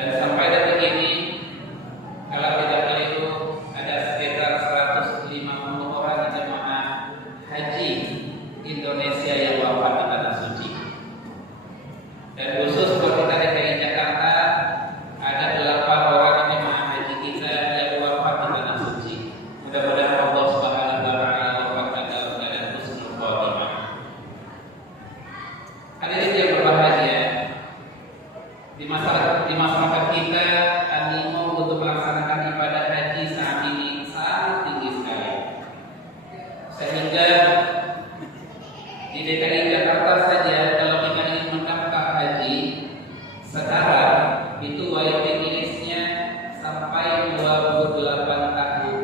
Dan sampai detik ini, kalau tidak keliru, ada sekitar 100 di DKI Jakarta saja kalau kita ingin mendaftar haji sekarang itu waiting list-nya sampai 28 tahun.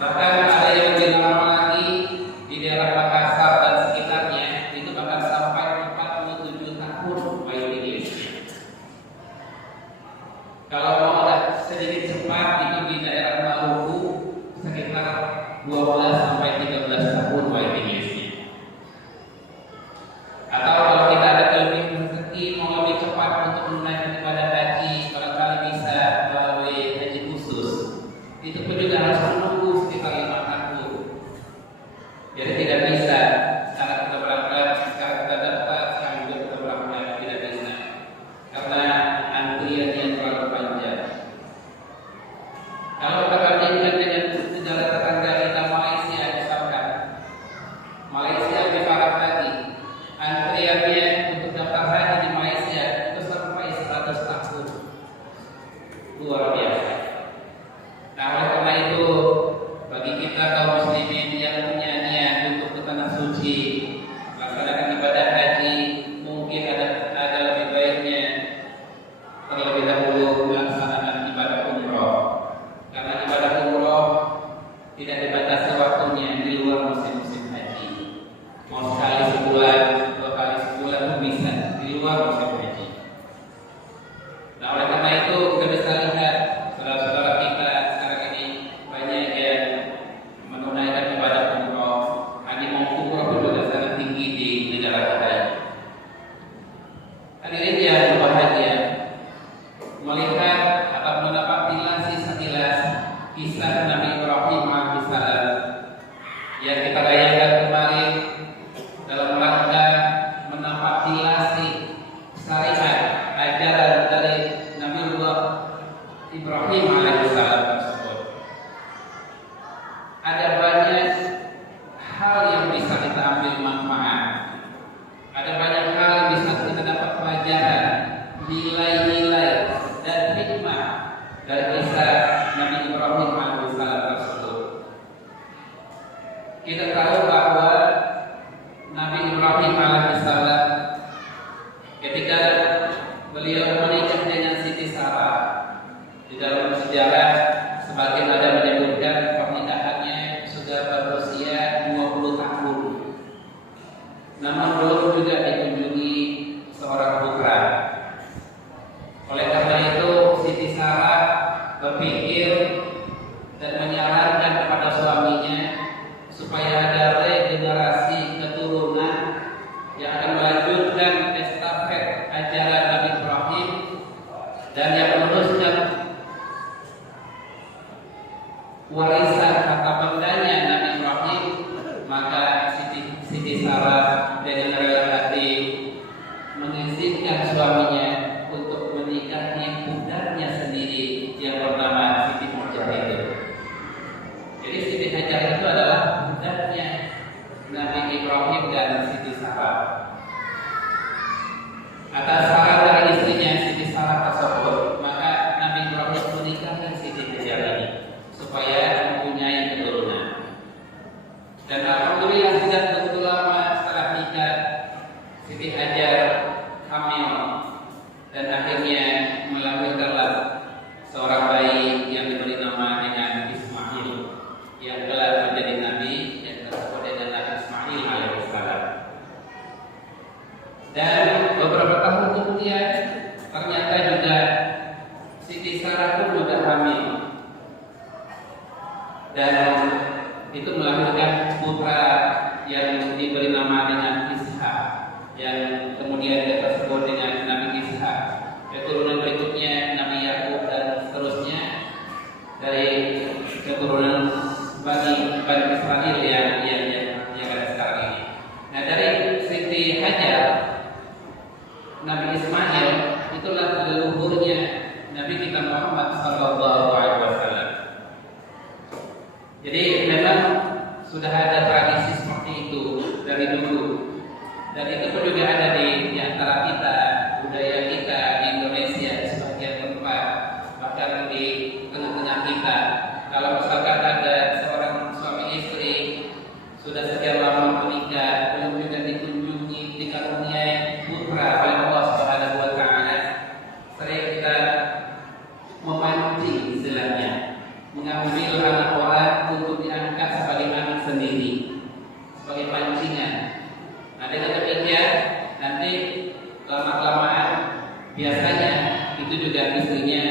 Bahkan ada yang lebih lama lagi di daerah Makassar dan sekitarnya itu bahkan sampai 47 tahun waiting list-nya. Kalau mau sedikit cepat itu di daerah Maluku sekitar 12 sampai 13 tahun waiting list-nya. Atau kalau kita ada kelebihan rezeki mau lebih cepat untuk menunaikan ibadah haji, barangkali bisa melalui haji khusus. Itu pun juga harus menunggu sekitar 5 tahun. Jadi tidak bisa sekarang kita berangkat, sekarang kita daftar, sekarang juga kita berangkat, tidak bisa. Karena antriannya terlalu panjang. Kalau kita bandingkan dengan negara tetangga kita Malaysia misalkan, Malaysia lebih parah lagi. Antriannya untuk daftar haji di Malaysia itu sampai 100 tahun. Luar biasa. Nah, oleh karena itu bagi kita kaum muslimin yang punya niat untuk ke tanah suci melaksanakan ibadah haji, mungkin ada lebih baiknya terlebih dahulu melaksanakan ibadah umroh. Karena ibadah umroh tidak dibatasi waktunya di luar musim-musim haji. Mau sekali sebulan, 2 kali sebulan pun bisa di luar musim haji. Nah, oleh karena itu kita bisa lihat saudara-saudara kita sekarang ini banyak yang menunaikan ibadah umroh. Haji maupun umroh pun juga sangat tinggi di negara kita. Hadirin yang berbahagia, melihat atau mendapati sekilas kisah Nabi Ibrahim alaihissalam yang kita rayakan kemarin dalam rangka menapaktilasi syariat ajaran dari Nabi Ibrahim alaihissalam tersebut. Ada banyak hal yang bisa kita ambil manfaat. Ada banyak hal yang bisa kita dapat pelajaran, nilai-nilai dan hikmah dari kisah Nabi Ibrahim alaihissalam tersebut. Kita tahu bahwa Nabi Ibrahim alaihissalam ketika beliau menikah dengan Siti Sarah, di dalam sejarah sebagian ada menyebutkan pernikahannya sudah berusia 20 tahun. Namun belum juga dikunjungi seorang putra. Oleh karena itu Siti Sarah berpikir dan menyarankan kepada suaminya supaya ada regenerasi keturunan yang akan melanjutkan estafet ajaran Nabi Ibrahim dan yang meneruskan warisan harta bendanya Nabi Ibrahim. Maka Siti Sarah dengan rela hati mengizinkan suaminya untuk menikahi putranya sendiri yang bernama Siti Hajar itu. Jadi Siti Hajar itu adalah putranya Nabi Ibrahim dan Siti Sarah. Atas saran dari istrinya Siti Sarah tersebut, maka Nabi Ibrahim menikahi Siti Hajar ini supaya mempunyai keturunan. Dan alhamdulillah tidak begitu lama setelah nikah Siti Hajar hamil dan akhirnya melahirkanlah seorang bayi yang diberi nama dengan Ismail yang kelak menjadi nabi yang tersebut dengan Nabi Ismail alaihissalam. Dan beberapa tahun kemudian ternyata juga Siti Sarah pun juga hamil dan itu melahirkan putra yang diberi nama dengan Ishak yang kemudian tersebut dengan Nabi Ishak. Keturunan berikutnya Nabi Yakub dan seterusnya dari keturunan Bani Israel yang ada sekarang ini. Nah, dari Siti Hajar Nabi Ismail itulah leluhurnya Nabi kita Muhammad sallallahu alaihi wasallam. Jadi memang sudah ada tradisi seperti itu dari dulu. Dan itu pun juga ada di antara kita, budaya kita di Indonesia di sebagian tempat, bahkan di tengah-tengah kita. Kalau misalkan ada seorang suami istri sudah setia mengambil anak orang untuk diangkat sebagai anak sendiri, sebagai pancingan. Nah, dengan demikian nanti lama-kelamaan biasanya itu juga istrinya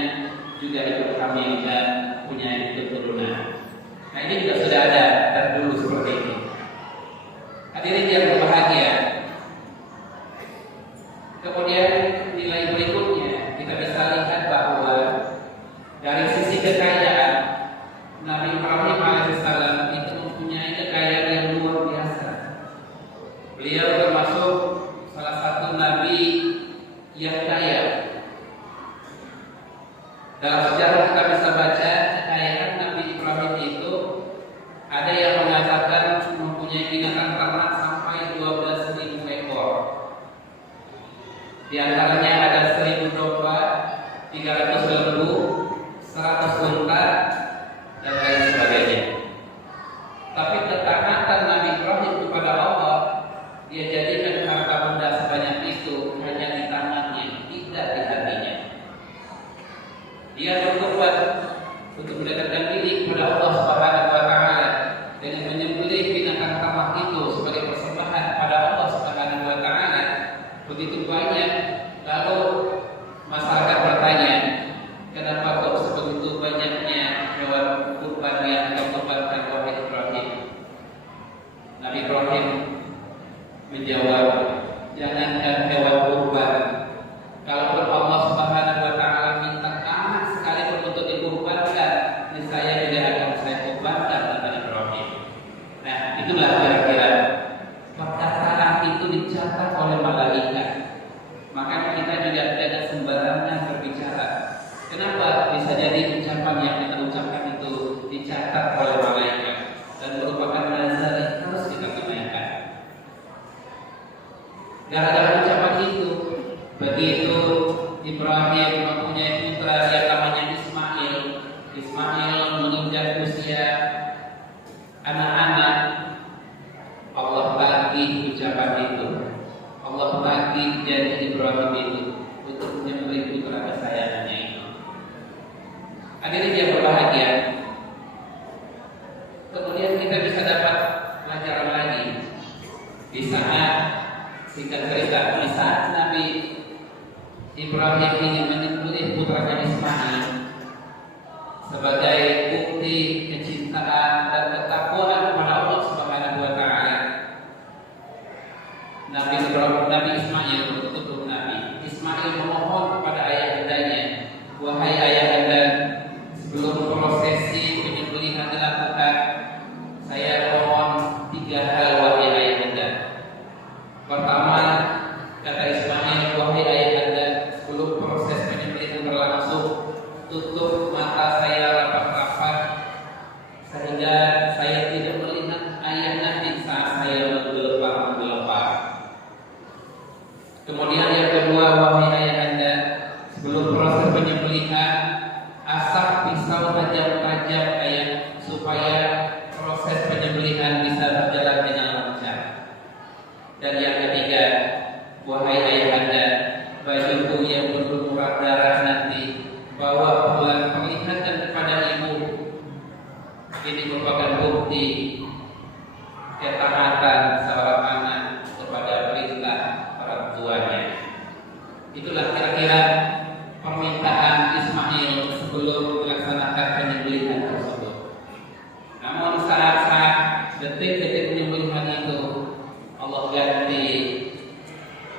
juga ikut hamil dan punya keturunan. Nah, ini juga sudah ada dari dulu seperti ini. Hadirin yang berbahagia. Kemudian nilai berikutnya kita bisa lihat bahwa dari sisi kekayaan Nabi Ibrahim alaihissalam itu mempunyai kekayaan yang luar biasa. Beliau termasuk salah satu nabi yang kaya. Dalam sejarah kita bisa baca kekayaan Nabi Ibrahim itu ada yang mengatakan mempunyai binatang ternak sampai 12.000 ekor. Di antaranya ada 1.000 domba, 300 lembu, 100 unta, dan lain sebagainya. Tapi ketaatan Nabi Ibrahim kepada Allah, dia jadikan harta benda sebanyak itu hanya di tangannya, tidak di hatinya. Dia bertobat untuk mendekatkan diri kepada Allah Subhanahu wa taala dengan menyembelih binatang ternak itu sebagai persembahan pada Allah Subhanahu wa taala. Begitu banyak, lalu masyarakat bertanya, kenapa kok sebegitu banyaknya hewan kurban yang dikorbankan oleh Ibrahim? Nabi Ibrahim menjawab, jangankan hewan kurban, kalaupun Allah Subhanahu wa taala minta anak sekalipun untuk dikurbankan, niscaya juga akan saya kurbankan, kata Ibrahim. Nah, itulah kira-kira perkataan itu dicatat oleh malaikat. Maka kita juga tidak sembarangan berbicara. Kenapa bisa jadi ucapan yang kita ucapkan itu dicatat oleh malaikat dan merupakan nazar yang harus kita tunaikan. Gara-gara ucapan itu, begitu Ibrahim mempunyai putra yang namanya Ismail. Ismail menginjak usia anak-anak, Allah bagi ucapan itu, Allah bagi janji Ibrahim itu untuk menyembelih putra kesayangannya itu. Hadirin yang berbahagia, kemudian kita bisa dapat pelajaran lagi di saat singkat cerita, di saat Nabi Ibrahim ingin menyembelih putranya Ismail sebagai bukti kecintaan dan ketakwaan kepada Allah Subhanahu wa taala. Nabi Ismail betul-betul Nabi Ismail memohon kepada ayahandanya, wahai ayahanda, sebelum prosesi penyembelihan dilakukan, saya mohon 3 hal wahai ayahanda. Pertama, kata Ismail, wahai ayahanda, sebelum proses penyembelihan berlangsung, tutup mata saya rapat-rapat sehingga saya tidak melihat ayah nanti saat saya menggelepar. Kemudian yang kedua, wahai ayahanda, sebelum proses penyembelihan, asap pisau tajam-tajam ayah supaya proses penyembelihan bisa berjalan dengan lancar. Dan yang ketiga, wahai ayahanda, bajuku yang berlumuran darah nanti bawa pulang perlihatkan kepada ibu. Ini merupakan bukti ketaatan seorang anak kepada perintah orang tuanya. Itulah kira-kira permintaan Ismail sebelum dilaksanakan penyembelihan tersebut. Namun saat-saat detik-detik penyembelihan itu, Allah ganti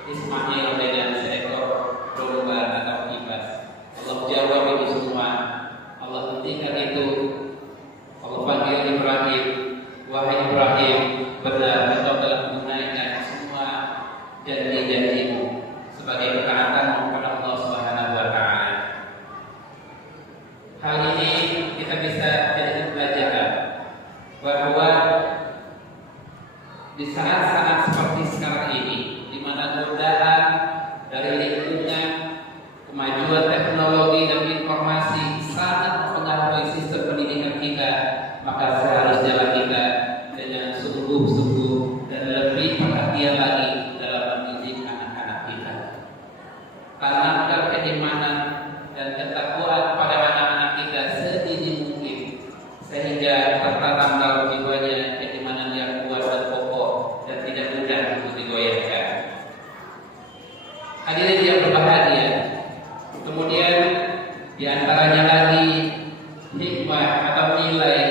Ismail dengan seekor domba atau kibas. Allah jawab itu semua. Allah hentikan itu. Allah panggil Ibrahim, wahai Ibrahim, benar engkau telah menunaikan semua janji-janjimu sebagai ketaatan kepada Allah Subhanahu wa taala. Hal ini kita bisa jadi pelajaran bahwa sehingga tertanam dalam jiwanya keimanan yang kuat dan kokoh dan tidak mudah untuk digoyahkan. Hadirin yang berbahagia, kemudian di antaranya lagi hikmah atau nilai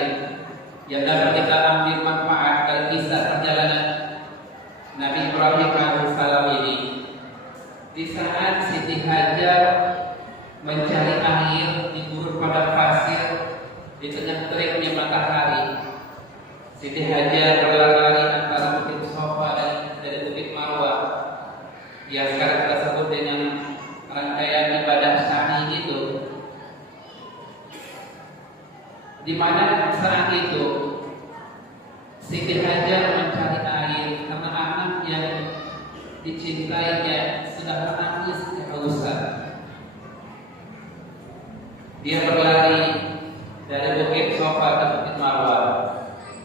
yang dapat kita ambil manfaat dari kisah perjalanan Nabi Ibrahim alaihissalam ini. Di saat Siti Hajar mencari air di gurun padang pasir di tengah teriknya matahari, Siti Hajar berlari antara Bukit Sofa dan Bukit Marwah yang sekarang kita sebut dengan rangkaian ibadah Sa'i itu, di mana saat itu Siti Hajar mencari air karena anak yang dicintainya sudah menangis kehausan. Dia berlari dari Bukit Sofa ke Bukit Marwah.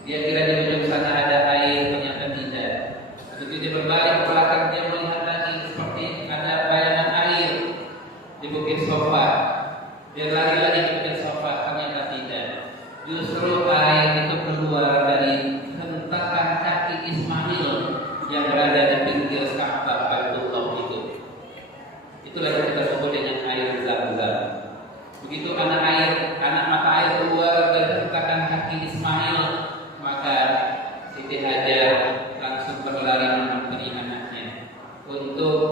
Dia kira di ujung sana ada air, ternyata tidak. Begitu dia berlari ke belakang, dia melihat lagi seperti ada bayangan air di Bukit Sofa. Dia lari lagi ke Bukit Sofa, ternyata tidak. Justru air itu keluar dari hentakan kaki Ismail yang berada di pinggir Ka'bah Baitullah itu. Itulah yang kita sebut dengan air Zam-Zam. Begitu anak mata air keluar dari hentakan kaki Ismail, maka Siti Hajar langsung berlari menemui anaknya untuk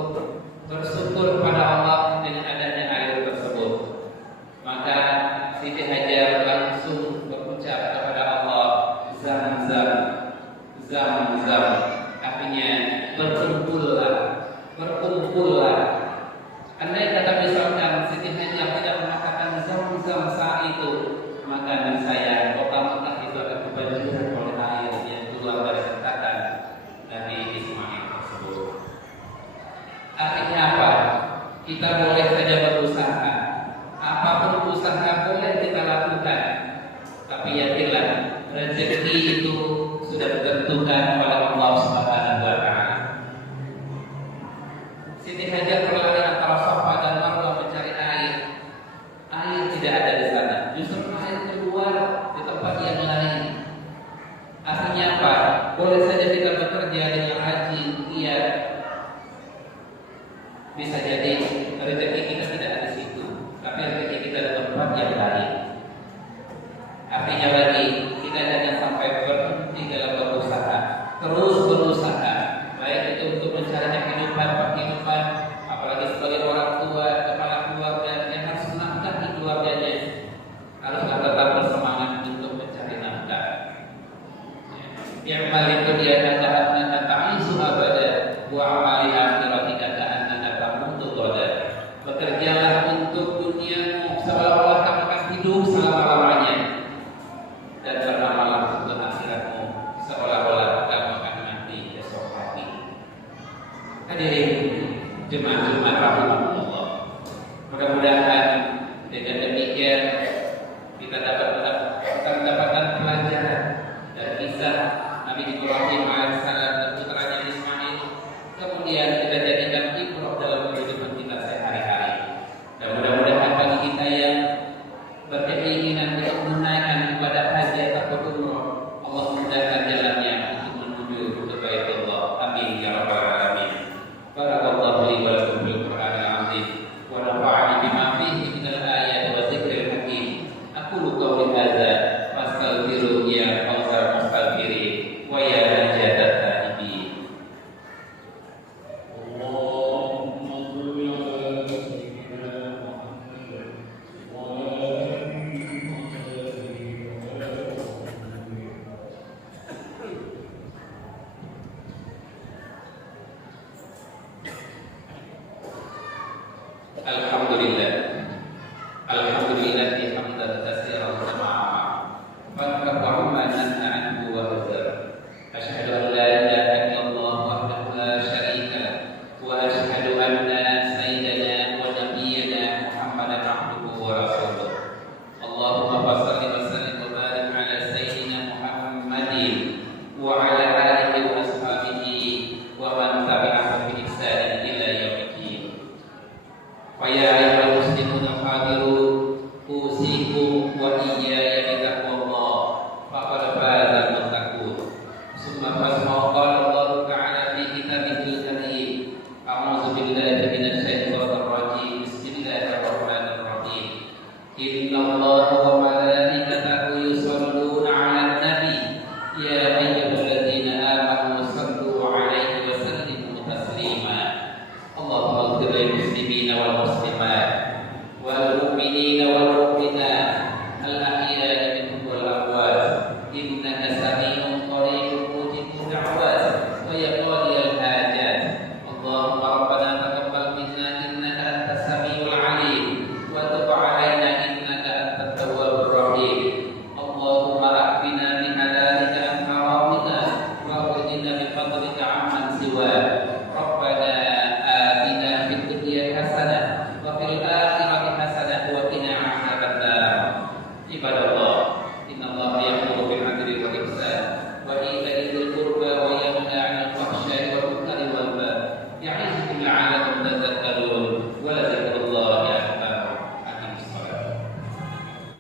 bersyukur pada Allah dengan adanya air tersebut. Maka Siti Hajar langsung berucap kepada Allah, Zam-Zam, Zam-Zam, artinya berkumpullah. Andai kata misalkan Siti Hajar tidak mengatakan Zam-Zam saat itu, maka saya otak-otak itu akan kebanjiran oleh air yang keluar dari hentakan Nabi Ismail tersebut. Artinya apa? Kita boleh saja berusaha, apapun usaha boleh kita lakukan, tapi yakinlah rezeki itu sudah ditentukan oleh Allah Subhanahu wa Ta'ala. Siti Hajar berlari antara Safa dan Marwah mencari air. Air tidak ada di sana. Justru air keluar di tempat yang lain. Artinya apa? Boleh saja kita bekerja dengan rajin, giat. Bisa jadi rezeki kita tidak ada di situ, tapi rezeki kita di tempat yang lain. Artinya lagi kita jangan sampai berhenti dalam berusaha, terus berusaha, baik itu untuk mencari penghidupan, apalagi sebagai orang tua, kepala keluarga yang harus menafkahi keluarganya, harus tetap bersemangat untuk mencari nafkah. Yang paling